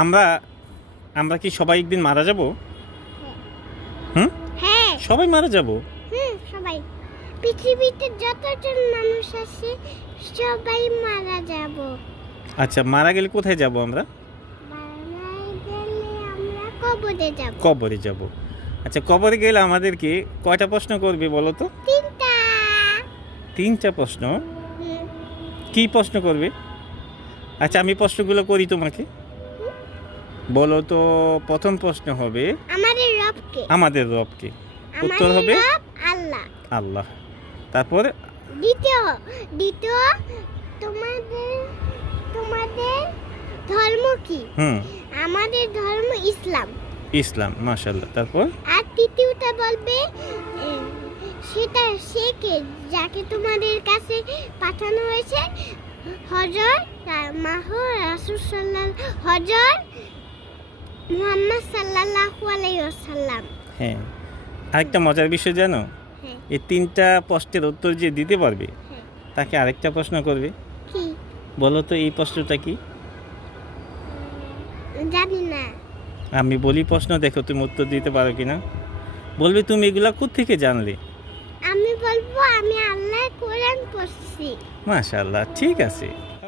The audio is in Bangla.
আমরা আমরা কি সবাই একদিন মারা যাব? হুম, হ্যাঁ সবাই মারা যাব। সবাই পৃথিবীতে যতজন মানুষ আছে সবাই মারা যাব। আচ্ছা, মারা গেলে কোথায় যাব আমরা? মারা গেলে আমরা কবরে যাব। কবরে যাব। আচ্ছা, কবরে গেলে আমাদেরকে কয়টা প্রশ্ন করবে বলো তো? তিনটা। তিনটা প্রশ্ন। হুম, কি প্রশ্ন করবে? আচ্ছা, আমি প্রশ্নগুলো করি তোমাকে। বলো তো, প্রথম প্রশ্ন হবে আমাদের রবকে। আমাদের রবকে। উত্তর আমাদের হবে রব আল্লাহ। আল্লাহ। তারপর দ্বিতীয় দ্বিতীয় তোমাদের তোমাদের ধর্ম কি? আমাদের ধর্ম ইসলাম। ইসলাম, মাশাআল্লাহ। তারপর আর তৃতীয়টা বলবে সেটা সে কে যাকে তোমাদের কাছে পাঠানো হয়েছে, হযরত রাসূল হযরত মুহাম্মদ সাল্লাল্লাহু আলাইহি ওয়াসাল্লাম। হ্যাঁ, আরেকটা মজার বিষয় জানো? হ্যাঁ। এই তিনটা প্রশ্নের উত্তর যে দিতে পারবে হ্যাঁ। তাকে আরেকটা প্রশ্ন করবে। কি? বলো তো এই প্রশ্নটা কি? জানি না। আমি বলি প্রশ্ন, দেখো তুমি উত্তর দিতে পারো কিনা। বলবে তুমি এগুলা কোত্থেকে জানলে? আমি বলবো আমি আল্লাহর কোরআন পড়ছি। মাশাআল্লাহ, ঠিক আছে।